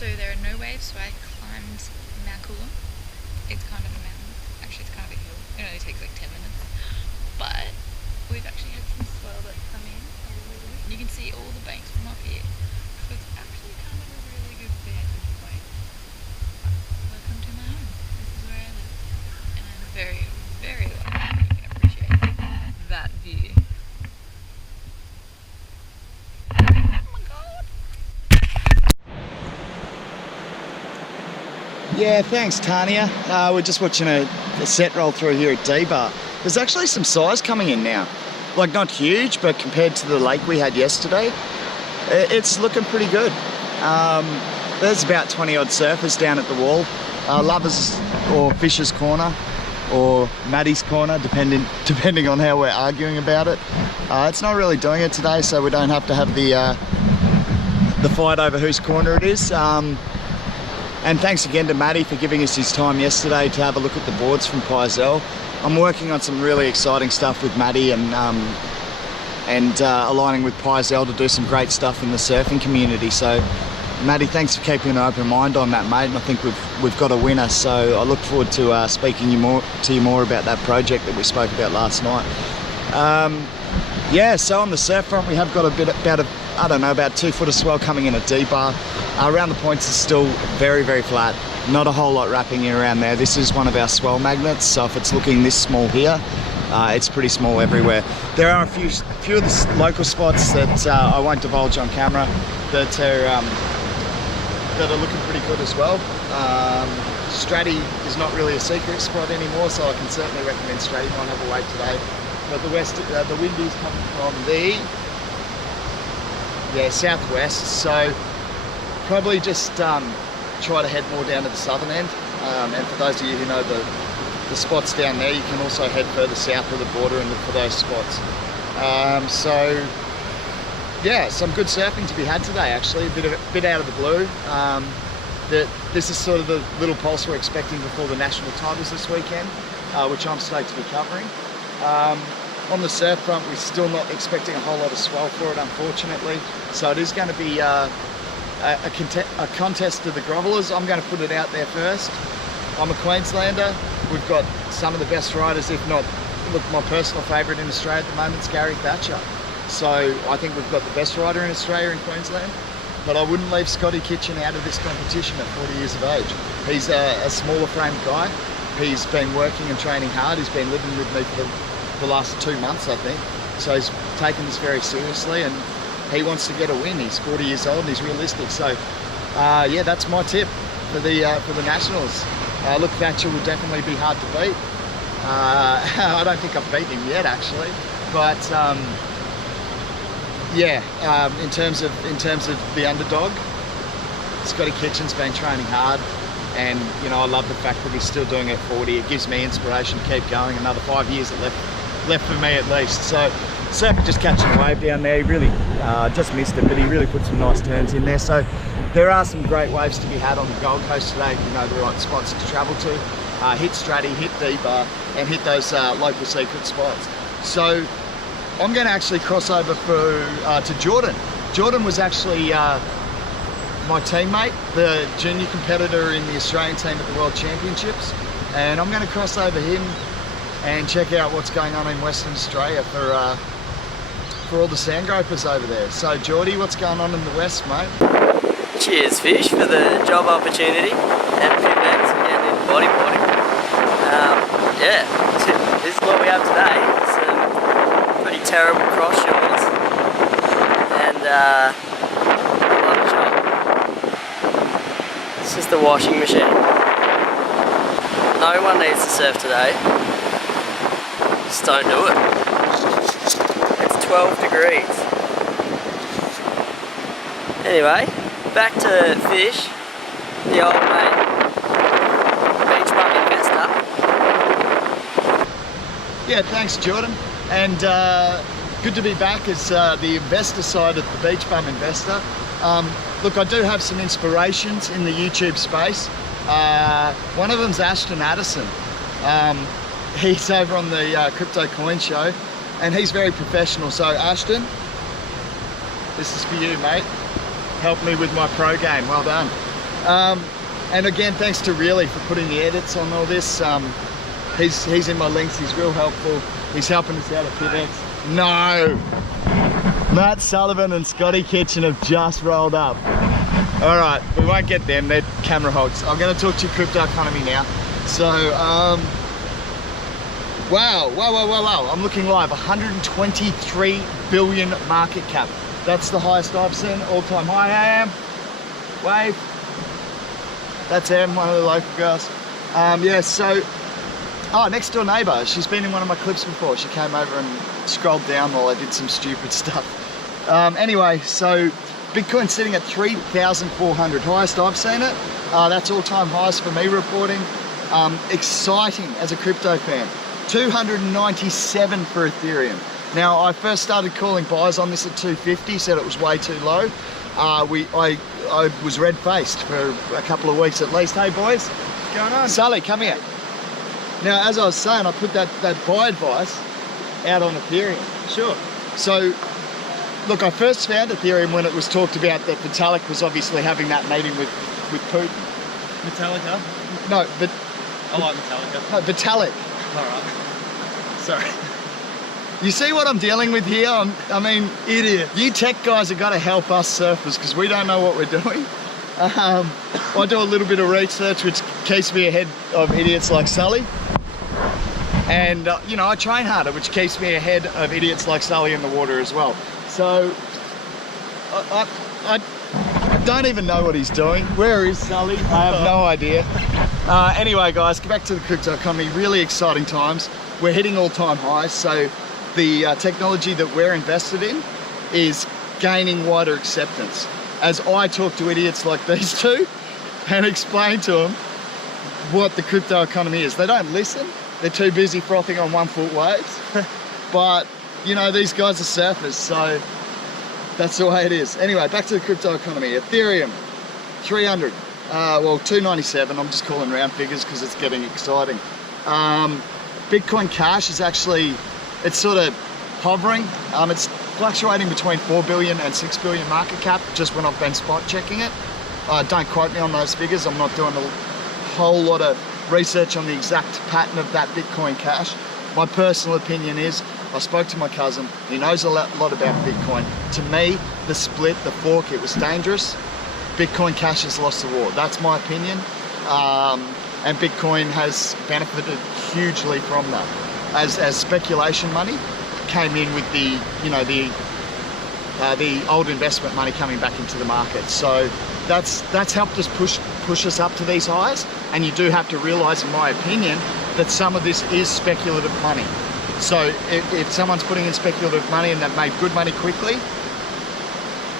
So there are no waves, so I climbed Macdonald. It's kind of a mountain. Actually, it's kind of a hill. It only takes like 10 minutes. But we've actually had some swell that's come in a little bit. You can see all the banks from up here. So it's actually kind of a really good vantage point. Welcome to my home. This is where I live. And I'm very, very lucky you can appreciate that view. Yeah, thanks Tarnea. We're just watching a set roll through here at D-Bar. There's actually some size coming in now. Like not huge, but compared to the lake we had yesterday, it's looking pretty good. There's about 20 odd surfers down at the wall. Lovers or Fishers Corner or Maddie's Corner, depending on how we're arguing about it. It's not really doing it today, so we don't have to have the fight over whose corner it is. And thanks again to Matty for giving us his time yesterday to have a look at the boards from PIVX. I'm working on some really exciting stuff with Matty and aligning with PIVX to do some great stuff in the surfing community. So, Matty, thanks for keeping an open mind on that, mate. And I think we've got a winner. So I look forward to speaking to you more about that project that we spoke about last night. Yeah, so on the surf front, we have got about 2 foot of swell coming in at D-Bar. Around the points is still very, very flat. Not a whole lot wrapping in around there. This is one of our swell magnets, so if it's looking this small here, it's pretty small everywhere. There are a few of the local spots that I won't divulge on camera that are looking pretty good as well. Stratty is not really a secret spot anymore, so I can certainly recommend Stratty. Might have a wait today. But the wind is coming from the southwest, so probably just try to head more down to the southern end. And for those of you who know the spots down there, you can also head further south of the border and look for those spots. So yeah, some good surfing to be had today. Actually, a bit out of the blue. This is sort of the little pulse we're expecting before the national titles this weekend, which I'm stoked to be covering. On the surf front, we're still not expecting a whole lot of swell for it, unfortunately. So it is going to be a contest of the grovelers. I'm going to put it out there first. I'm a Queenslander. We've got some of the best riders, if not, look, my personal favourite in Australia at the moment is Gary Thatcher. So I think we've got the best rider in Australia in Queensland. But I wouldn't leave Scotty Kitchen out of this competition at 40 years of age. He's a smaller framed guy. He's been working and training hard. He's been living with me for the last 2 months, I think. So he's taken this very seriously and he wants to get a win. He's 40 years old and he's realistic. So yeah, that's my tip for the Nationals. Look, Thatcher will definitely be hard to beat. I don't think I've beaten him yet, actually. But yeah, in terms of the underdog, Scotty Kitchen's been training hard. And you know, I love the fact that he's still doing it at 40. It gives me inspiration to keep going. Another 5 years left for me at least. So Surfer just catching a wave down there. He really just missed it, but he really put some nice turns in there. So there are some great waves to be had on the Gold Coast today. You know, the right spots to travel to. Hit Stratty, hit D-Bar, and hit those local secret spots. So I'm going to actually cross over to Jordyn. Jordyn was actually my teammate, the junior competitor in the Australian team at the World Championships, and I'm going to cross over him and check out what's going on in Western Australia for all the sand gropers over there. So Jordy, what's going on in the west, mate? Cheers Fish for the job opportunity at PIVX and in bodyboarding. Yeah, this is what we have today. Some pretty terrible cross shores and a lot of chop. It's just a washing machine. No one needs to surf today. Just don't do it. It's 12 degrees. Anyway, back to Fish, the old mate, beach bum investor. Yeah, thanks Jordyn. And good to be back as the investor side of the beach bum investor. Look, I do have some inspirations in the YouTube space. One of them's Ashton Addison. He's over on the Crypto Coin Show and he's very professional. So Ashton, this is for you, mate. Help me with my pro game. Well done. And again, thanks to Really for putting the edits on all this. He's in my links, he's real helpful. He's helping us out at PIVX. No! Matt Sullivan and Scotty Kitchen have just rolled up. All right, we won't get them, they're camera hogs. I'm gonna talk to you crypto economy now. So, wow, I'm looking live, 123 billion market cap. That's the highest I've seen, all-time high. I am. Wave. That's Em, one of the local girls. Yeah, so, next door neighbour, she's been in one of my clips before. She came over and scrolled down while I did some stupid stuff. Anyway, so Bitcoin's sitting at 3,400, highest I've seen it. That's all-time highs for me reporting. Exciting as a crypto fan. 297 for Ethereum. Now, I first started calling buys on this at 250, said it was way too low. I was red-faced for a couple of weeks at least. Hey boys, what's going on? Sully, come here. Now, as I was saying, I put that buy advice out on Ethereum. Sure. So, look, I first found Ethereum when it was talked about that Vitalik was obviously having that meeting with Putin. Metallica? No, but... I like Metallica. No, Vitalik. Alright. Sorry. You see what I'm dealing with here? I mean, idiot. You tech guys have got to help us surfers because we don't know what we're doing. I do a little bit of research which keeps me ahead of idiots like Sully. And, you know, I train harder, which keeps me ahead of idiots like Sully in the water as well. So, I don't even know what he's doing. Where is Sully? I have no idea. Anyway, guys, get back to the crypto economy. Really exciting times. We're hitting all-time highs, so the technology that we're invested in is gaining wider acceptance. As I talk to idiots like these two and explain to them what the crypto economy is. They don't listen. They're too busy frothing on 1 foot waves. But, you know, these guys are surfers, so that's the way it is. Anyway, back to the crypto economy. Ethereum, 300. Well, 297. I'm just calling round figures because it's getting exciting. Bitcoin Cash is actually, it's sort of hovering. It's fluctuating between 4 billion and 6 billion market cap just when I've been spot checking it. Don't quote me on those figures. I'm not doing a whole lot of research on the exact pattern of that Bitcoin Cash. My personal opinion is, I spoke to my cousin, he knows a lot about Bitcoin. To me, the split, the fork, it was dangerous. Bitcoin Cash has lost the war. That's my opinion. And Bitcoin has benefited hugely from that. As speculation money came in with the, you know, the old investment money coming back into the market. So that's helped us push us up to these highs. And you do have to realize, in my opinion, that some of this is speculative money. So if someone's putting in speculative money and they've made good money quickly,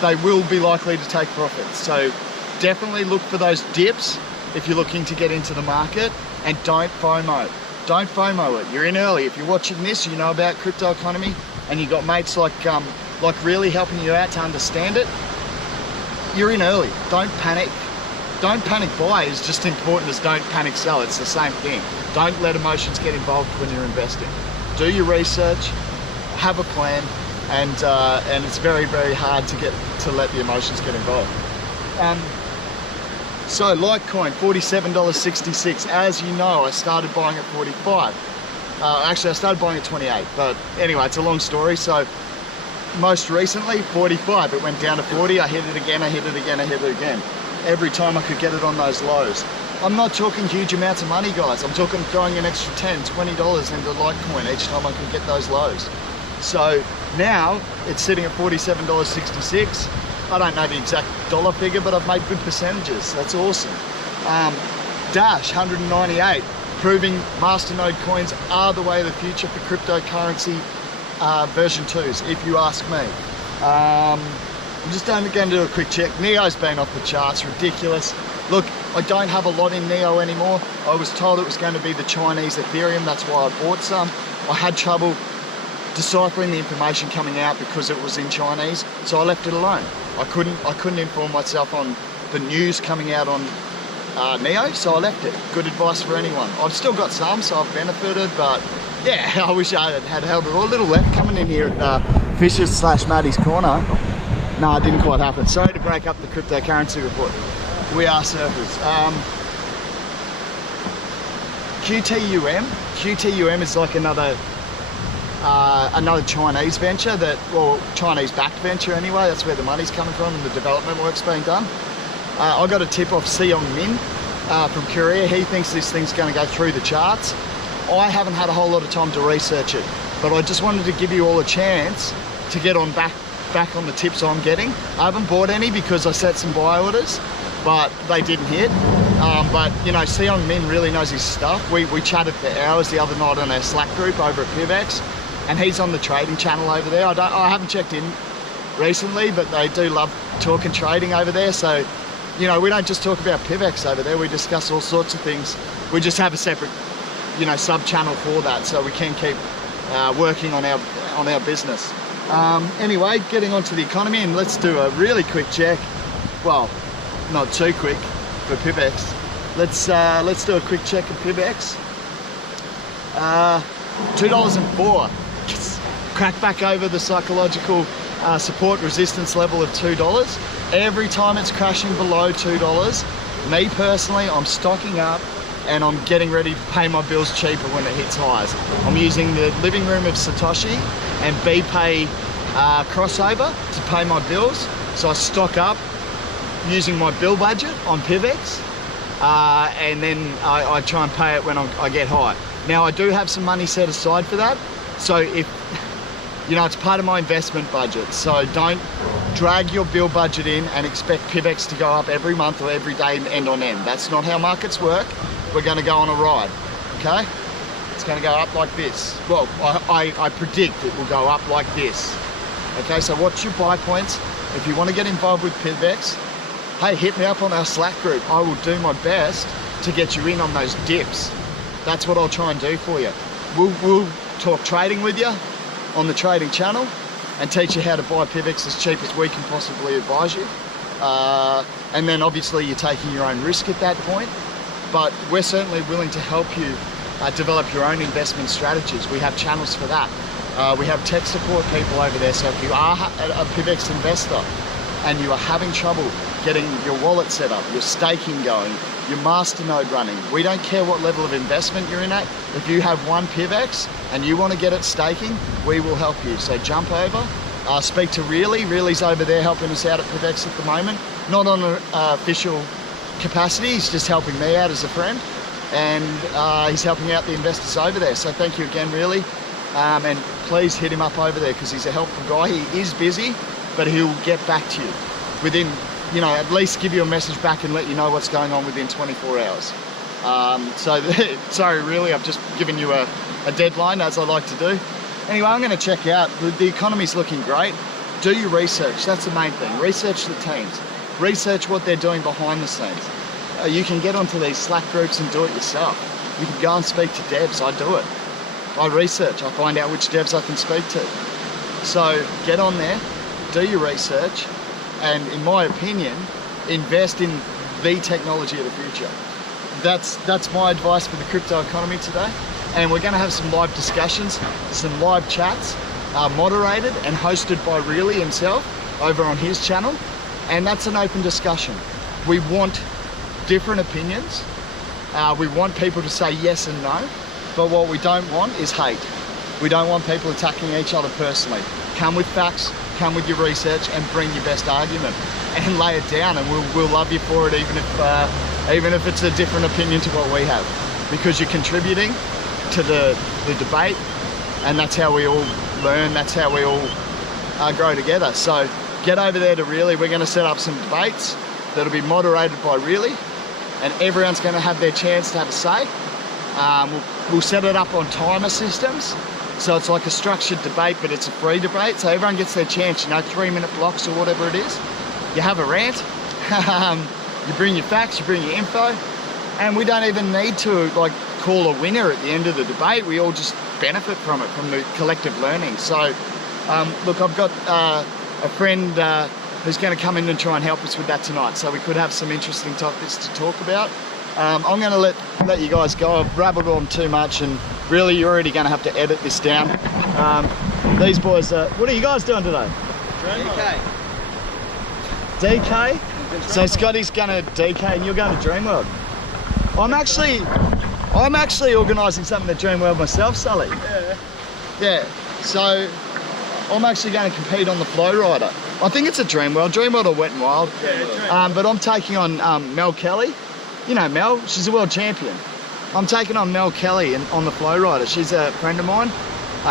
they will be likely to take profits. So definitely look for those dips if you're looking to get into the market, and don't FOMO. Don't FOMO it. You're in early. If you're watching this, you know about crypto economy, and you got mates like really helping you out to understand it. You're in early. Don't panic. Don't panic buy is just important as don't panic sell. It's the same thing. Don't let emotions get involved when you're investing. Do your research, have a plan, and it's very, very hard to let the emotions get involved. So Litecoin, $47.66. As you know, I started buying at 45. Actually, I started buying at 28, but anyway, it's a long story. So most recently, 45. It went down to 40. I hit it again, I hit it again, I hit it again. Every time I could get it on those lows. I'm not talking huge amounts of money, guys. I'm talking throwing an extra $10, $20 into Litecoin each time I can get those lows. So now it's sitting at $47.66. I don't know the exact dollar figure, but I've made good percentages. That's awesome. Dash, 198, proving masternode coins are the way of the future for cryptocurrency version 2s, if you ask me. I'm just going to do a quick check. Neo's been off the charts, ridiculous. Look, I don't have a lot in Neo anymore. I was told it was going to be the Chinese Ethereum, that's why I bought some. I had trouble deciphering the information coming out because it was in Chinese, so I left it alone. I couldn't inform myself on the news coming out on Neo, so I left it. Good advice for anyone. I've still got some, so I've benefited, but yeah, I wish I had held it all. A little left coming in here at Fisher's / Maddie's Corner. No, it didn't quite happen. Sorry to break up the cryptocurrency report. We are surfers. QTUM is like another Chinese venture or Chinese-backed venture anyway. That's where the money's coming from and the development work's being done. I got a tip off Seong Min from Korea. He thinks this thing's going to go through the charts. I haven't had a whole lot of time to research it, but I just wanted to give you all a chance to get on back on the tips I'm getting. I haven't bought any because I set some buy orders, but they didn't hit. But you know, Seong Min really knows his stuff. We chatted for hours the other night on our Slack group over at PIVX, and he's on the trading channel over there. I haven't checked in recently, but they do love talking trading over there. So, you know, we don't just talk about PIVX over there. We discuss all sorts of things. We just have a separate, you know, sub channel for that, so we can keep working on our business. Anyway, getting onto the economy, and let's do a really quick check. Well, not too quick for PIVX. Let's do a quick check of PIVX. $2.04. Just crack back over the psychological support resistance level of $2. Every time it's crashing below $2, me personally, I'm stocking up and I'm getting ready to pay my bills cheaper when it hits highs. I'm using the living room of Satoshi and BPay crossover to pay my bills. So I stock up using my bill budget on PIVX, and then I try and pay it when I get high. Now I do have some money set aside for that. So if, you know, it's part of my investment budget. So don't drag your bill budget in and expect PIVX to go up every month or every day end on end. That's not how markets work. We're going to go on a ride, okay? It's going to go up like this. Well, I predict it will go up like this. Okay, so what's your buy points? If you want to get involved with PIVX, hey, hit me up on our Slack group. I will do my best to get you in on those dips. That's what I'll try and do for you. We'll talk trading with you on the trading channel and teach you how to buy PIVX as cheap as we can possibly advise you. And then obviously you're taking your own risk at that point, but we're certainly willing to help you develop your own investment strategies. We have channels for that. We have tech support people over there, so if you are a PIVX investor and you are having trouble getting your wallet set up, your staking going, your masternode running, we don't care what level of investment you're in at. If you have one PIVX and you want to get it staking, we will help you. So jump over, speak to Really. Really's over there helping us out at PIVX at the moment. Not on an official capacity, he's just helping me out as a friend, and he's helping out the investors over there. So thank you again, Really. And please hit him up over there because he's a helpful guy. He is busy, but he'll get back to you within, you know, at least give you a message back and let you know what's going on within 24 hours. So sorry, Really, I've just given you a deadline, as I like to do. Anyway, I'm going to check out. The economy's looking great. Do your research. That's the main thing. Research the teams. Research what they're doing behind the scenes. You can get onto these Slack groups and do it yourself. You can go and speak to devs. I do it. I research. I find out which devs I can speak to. So get on there, do your research, and in my opinion, invest in the technology of the future. That's my advice for the crypto economy today. And we're going to have some live discussions, some live chats, moderated and hosted by Really himself over on his channel. And that's an open discussion. We want different opinions. We want people to say yes and no, but what we don't want is hate. We don't want people attacking each other personally. Come with facts, come with your research, and bring your best argument and lay it down, and we'll love you for it, even if it's a different opinion to what we have, because you're contributing to the debate, and that's how we all learn, that's how we all grow together. So get over there to Really. We're going to set up some debates that'll be moderated by Really, and everyone's going to have their chance to have a say. We'll set it up on timer systems, so it's like a structured debate, but it's a free debate, so everyone gets their chance, you know, 3-minute blocks or whatever it is. You have a rant, you bring your facts, you bring your info, and we don't even need to like call a winner at the end of the debate. We all just benefit from it, from the collective learning. So look, I've got a friend who's going to come in and try and help us with that tonight, so we could have some interesting topics to talk about. I'm going to let you guys go. I've rabbled on too much, and really you're already going to have to edit this down. These boys, what are you guys doing today? DK? So Scotty's gonna DK and you're going to Dreamworld. I'm actually organising something at Dreamworld myself, Sully. Yeah, so I'm actually going to compete on the flow rider. I think it's a Dreamworld or Wet and Wild. But I'm taking on Mel Kelly. You know Mel, she's a world champion. I'm taking on Mel Kelly on the flow rider. She's a friend of mine.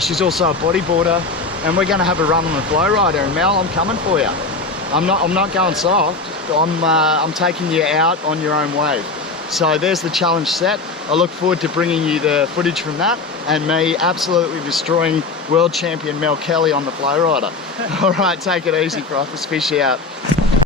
She's also a bodyboarder, and we're going to have a run on the flow rider. And Mel, I'm coming for you. I'm not going soft. I'm taking you out on your own wave. So there's the challenge set. I look forward to bringing you the footage from that and me absolutely destroying world champion Mel Kelly on the flow rider. All right, take it easy, Frothers. Fish out.